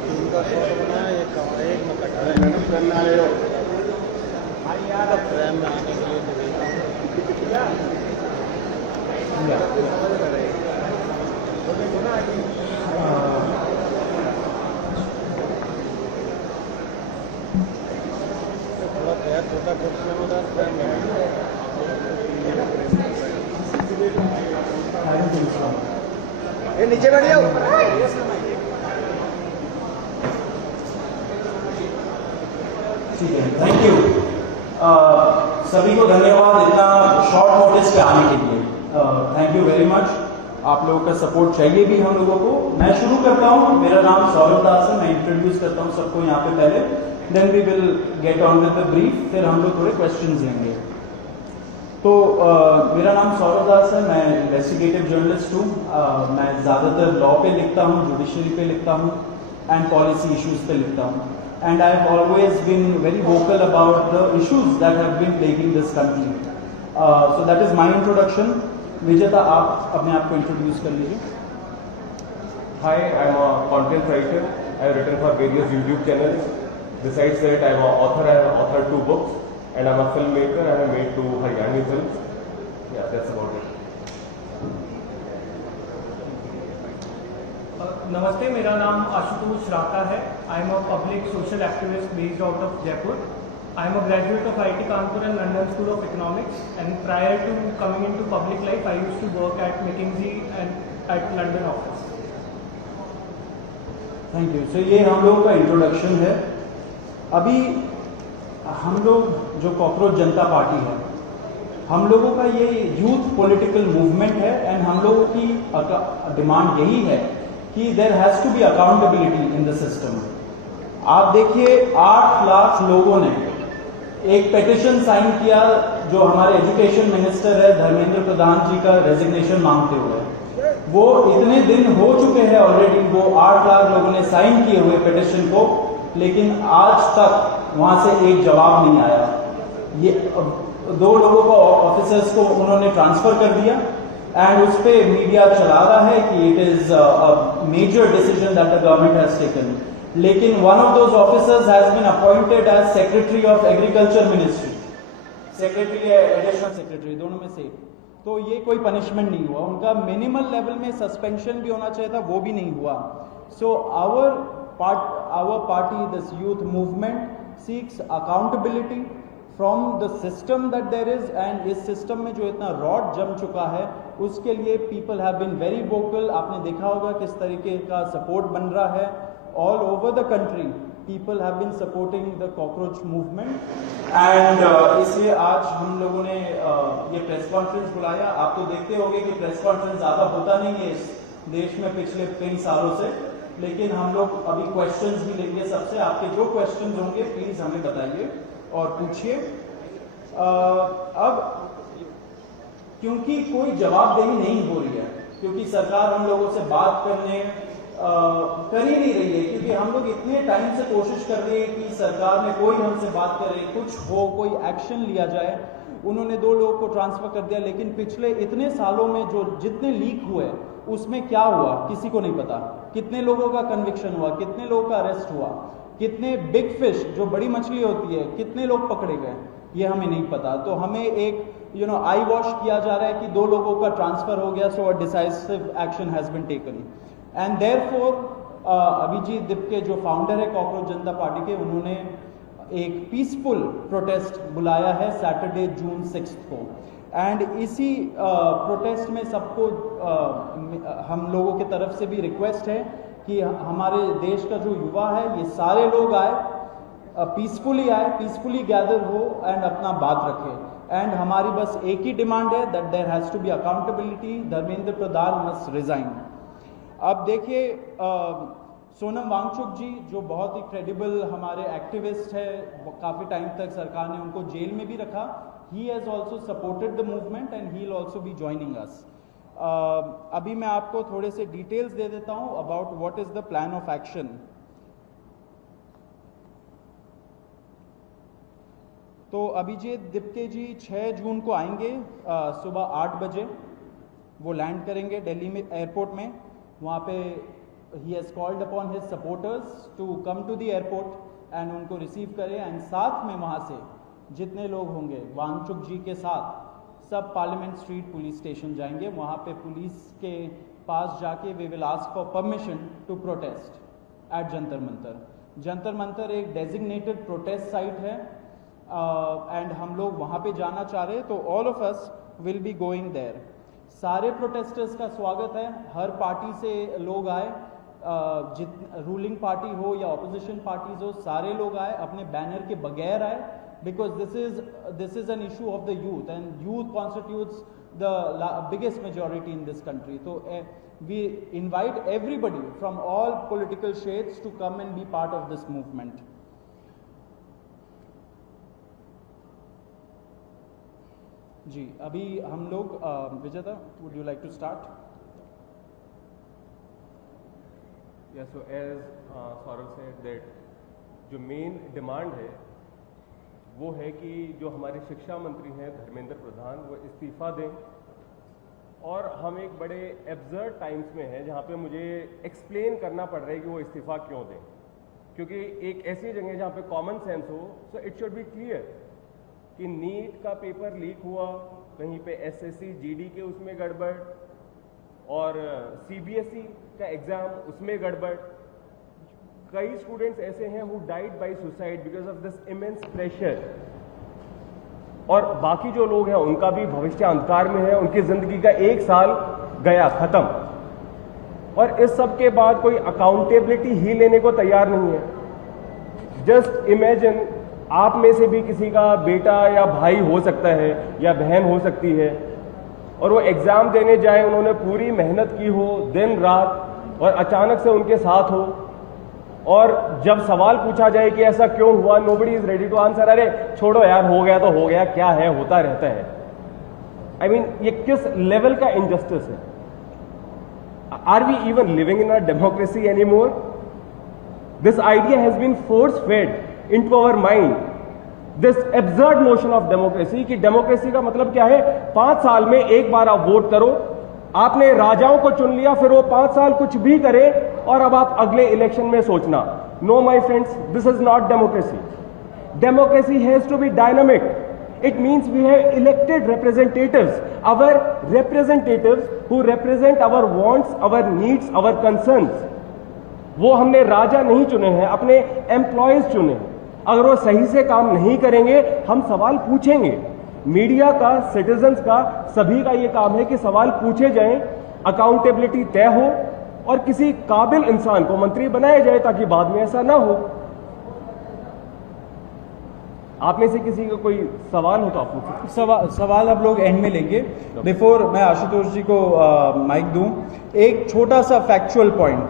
Team का shot बना है, एक में कटा है। मेहनत करना है फ्रेम में आने के लिए थोड़ा पैर छोटा कुर्सी में उधर फ्रेम में नीचे बैठ जाओ। ठीक है, थैंक यू। सभी को धन्यवाद इतना शॉर्ट नोटिस पे आने के लिए। Thank you very much. आप लोगों का सपोर्ट चाहिए भी हम लोगों को। मैं शुरू करता हूँ। मेरा नाम सौरभ दास है। मैं इंट्रोड्यूस करता हूँ सबको यहाँ पे पहले, then we will get on with the brief, फिर हम लोग थोड़े क्वेश्चंस लेंगे। तो मेरा नाम सौरभ दास है। मैं इन्वेस्टिगेटिव जर्नलिस्ट हूँ। मैं ज़्यादातर लॉ पे लिखता हूँ, जुडिशरी पे लिखता हूँ एंड पॉलिसी इश्यूज पे लिखता हूँ। And I have always been very vocal about the issues that have been plaguing this country. So that is my introduction. Vijeta, आप अपने आप को introduce कर लीजिए. Hi, I am a content writer. I have written for various YouTube channels. Besides that, I am an author. I have authored 2 books, and I am a filmmaker. I have made 2 Haryani films. Yeah, that's about it. नमस्ते, मेरा नाम आशुतोष राका है। I am a public social activist based out of Jaipur. I am a graduate of IIT Kanpur and London school of economics, and prior to coming into public life I used to work at McKinsey and at London office. Thank you. So ये हम लोगों का introduction है। अभी हम लोग जो cockroach जनता party है, हम लोगों का ये यूथ पॉलिटिकल मूवमेंट है, एंड हम लोगों की डिमांड यही है कि there has to be accountability in the system. आप देखिए 8 लाख लोगों ने एक पेटिशन साइन किया, जो हमारे एजुकेशन मिनिस्टर है धर्मेंद्र प्रधान जी का रेजिग्नेशन मांगते हुए। वो इतने दिन हो चुके हैं ऑलरेडी, वो 8 लाख लोगों ने साइन किए हुए पेटिशन को, लेकिन आज तक वहां से एक जवाब नहीं आया। ये 2 लोगों को, ऑफिसर्स को उन्होंने ट्रांसफर कर दिया, एंड उस पे मीडिया चला रहा है कि it is a major decision that the government has taken. लेकिन one of those officers has been appointed as secretary of agriculture ministry, secretary या एडिशनल सेक्रेटरी, दोनों में से। तो ये कोई पनिशमेंट नहीं हुआ उनका। मिनिमल लेवल में सस्पेंशन भी होना चाहिए था, वो भी नहीं हुआ। So our party, this youth movement seeks accountability from the system that there is, and इस सिस्टम में जो इतना रॉड जम चुका है उसके लिए people have been very vocal. आपने देखा होगा किस तरीके का सपोर्ट बन रहा है all over the country. People have been supporting the cockroach movement, and इसलिए आज हम लोगों ने ये प्रेस कॉन्फ्रेंस बुलाया। आप तो देखते होंगे कि प्रेस कॉन्फ्रेंस ज्यादा होता नहीं है इस देश में पिछले कई सालों से, लेकिन हम लोग अभी क्वेश्चंस भी लेंगे सबसे। आपके जो क्वेश्चंस होंगे प्लीज हमें बताइए और पूछिए। अब क्योंकि कोई जवाबदेही नहीं हो रही है, क्योंकि सरकार हम लोगों से बात करने कर ही नहीं रही है, क्योंकि हम लोग इतने टाइम से कोशिश कर रहे हैं कि सरकार में कोई हमसे बात करे, कुछ हो, कोई एक्शन लिया जाए। उन्होंने 2 लोगों को ट्रांसफर कर दिया, लेकिन पिछले इतने सालों में जो जितने लीक हुए उसमें क्या हुआ किसी को नहीं पता। कितने लोगों का कन्विक्शन हुआ, कितने लोगों का अरेस्ट हुआ, कितने बिग फिश जो बड़ी मछली होती है कितने लोग पकड़े गए, ये हमें नहीं पता। तो हमें एक आई वॉश किया जा रहा है कि 2 लोगों का ट्रांसफर हो गया, so a decisive action has been taken. And therefore Abhijit Dipke जो फाउंडर है कॉकरोच जनता पार्टी के, उन्होंने एक पीसफुल प्रोटेस्ट बुलाया है सैटरडे जून 6 को। एंड इसी प्रोटेस्ट में सबको हम लोगों की तरफ से भी रिक्वेस्ट है कि हमारे देश का जो युवा है ये सारे लोग आए, पीसफुली आए, पीसफुली गैदर हो एंड अपना बात रखें। एंड हमारी बस एक ही डिमांड है that there has to be accountability, Dharmendra Pradhan must resign. अब देखिए सोनम वांगचुक जी जो बहुत ही क्रेडिबल हमारे एक्टिविस्ट है, काफ़ी टाइम तक सरकार ने उनको जेल में भी रखा। He has also supported the movement and he will also be joining us. अभी मैं आपको थोड़े से डिटेल्स दे देता हूं about what is the plan of action. तो अभिजीत दिपके जी 6 जून को आएंगे सुबह 8 बजे। वो लैंड करेंगे दिल्ली में एयरपोर्ट में। वहाँ पे he has called upon his supporters to come to the airport and उनको रिसीव करें, एंड साथ में वहाँ से जितने लोग होंगे वांगचुक जी के साथ सब पार्लियामेंट स्ट्रीट पुलिस स्टेशन जाएंगे। वहाँ पे पुलिस के पास जाके we will ask for permission to protest at Jantar Mantar. Jantar Mantar एक डेजिग्नेटेड प्रोटेस्ट साइट है एंड हम लोग वहाँ पे जाना चाह रहे हैं, तो all of us will be going there. सारे प्रोटेस्टर्स का स्वागत है, हर पार्टी से लोग आए, रूलिंग पार्टी हो या ऑपोजिशन पार्टीज हो, सारे लोग आए, अपने बैनर के बगैर आए, because this is an issue of the youth and youth constitutes the biggest majority in this country. So we invite everybody from all political shades to come and be part of this movement. जी अभी हम लोग विजेता, would you like to start? Yeah, so as Saurav said that जो main demand है वो है कि जो हमारे शिक्षा मंत्री हैं धर्मेंद्र प्रधान, वो इस्तीफा दें। और हम एक बड़े एब्सर्ड टाइम्स में हैं जहाँ पे मुझे एक्सप्लेन करना पड़ रहा है कि वो इस्तीफा क्यों दें, क्योंकि एक ऐसी जगह जहाँ पे कॉमन सेंस हो, so it should be clear कि नीट का पेपर लीक हुआ, कहीं पे एसएससी जीडी के उसमें गड़बड़, और सीबीएसई का एग्जाम उसमें गड़बड़। कई स्टूडेंट्स ऐसे हैं who died by suicide because of this immense pressure, और बाकी जो लोग हैं उनका भी भविष्य अंधकार में है, उनकी जिंदगी का एक साल गया खत्म, और इस सब के बाद कोई अकाउंटेबिलिटी ही लेने को तैयार नहीं है। जस्ट इमेजिन, आप में से भी किसी का बेटा या भाई हो सकता है या बहन हो सकती है, और वो एग्जाम देने जाए, उन्होंने पूरी मेहनत की हो दिन रात, और अचानक से उनके साथ हो, और जब सवाल पूछा जाए कि ऐसा क्यों हुआ, nobody is ready to answer. अरे छोड़ो यार, हो गया तो हो गया, क्या है, होता रहता है। आई मीन ये किस लेवल का इनजस्टिस है? Are we even living in a democracy anymore? This idea has been force fed into our mind, this absurd notion of democracy, कि डेमोक्रेसी का मतलब क्या है? 5 साल में एक बार आप वोट करो, आपने राजाओं को चुन लिया, फिर वो 5 साल कुछ भी करे, और अब आप अगले इलेक्शन में सोचना। No my friends, this is not democracy. Democracy has to be dynamic. It means we have elected representatives, our representatives who represent our wants, our needs, our concerns. वो हमने राजा नहीं चुने हैं, अपने एम्प्लॉयज चुने हैं। अगर वो सही से काम नहीं करेंगे, हम सवाल पूछेंगे। मीडिया का, सिटीजन्स का, सभी का ये काम है कि सवाल पूछे जाएं, अकाउंटेबिलिटी तय हो, और किसी काबिल इंसान को मंत्री बनाया जाए ताकि बाद में ऐसा ना हो। आप में से किसी का कोई सवाल हो तो आप पूछिए। सवाल आप लोग एंड में लेंगे। बिफोर मैं आशुतोष जी को माइक दूं, एक छोटा सा फैक्चुअल पॉइंट।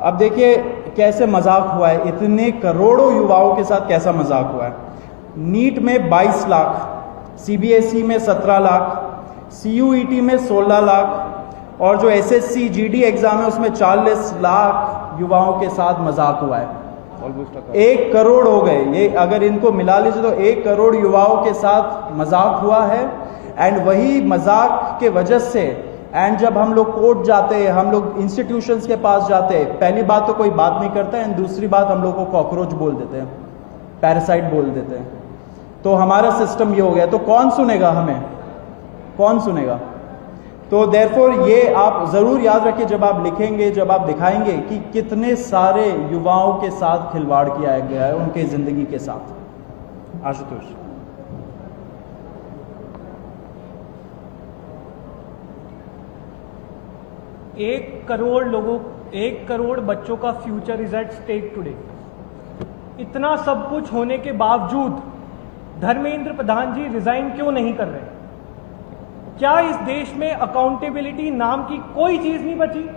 अब देखिए कैसे मजाक हुआ है, इतने करोड़ों युवाओं के साथ कैसा मजाक हुआ है। नीट में 22 लाख, सीबीएसई में 17 लाख, सीयूईटी में 16 लाख, और जो एसएससी जीडी एग्जाम है उसमें 40 लाख युवाओं के साथ मजाक हुआ है। 1 करोड़ हो गए ये, अगर इनको मिला लीजिए तो 1 करोड़ युवाओं के साथ मजाक हुआ है। एंड वही मजाक के वजह से, एंड जब हम लोग कोर्ट जाते हैं, हम लोग इंस्टीट्यूशंस के पास जाते हैं, पहली बात तो कोई बात नहीं करता है, एंड दूसरी बात हम लोग को कॉकरोच बोल देते हैं, पैरासाइट बोल देते हैं। तो हमारा सिस्टम ये हो गया, तो कौन सुनेगा हमें, कौन सुनेगा? तो देयरफॉर ये आप जरूर याद रखिए जब आप लिखेंगे, जब आप दिखाएंगे कि कितने सारे युवाओं के साथ खिलवाड़ किया गया है, उनके जिंदगी के साथ। आशुतोष। 1 करोड़ लोगों, 1 करोड़ बच्चों का future is at stake today. इतना सब कुछ होने के बावजूद धर्मेंद्र प्रधान जी रिजाइन क्यों नहीं कर रहे? क्या इस देश में अकाउंटेबिलिटी नाम की कोई चीज नहीं बची?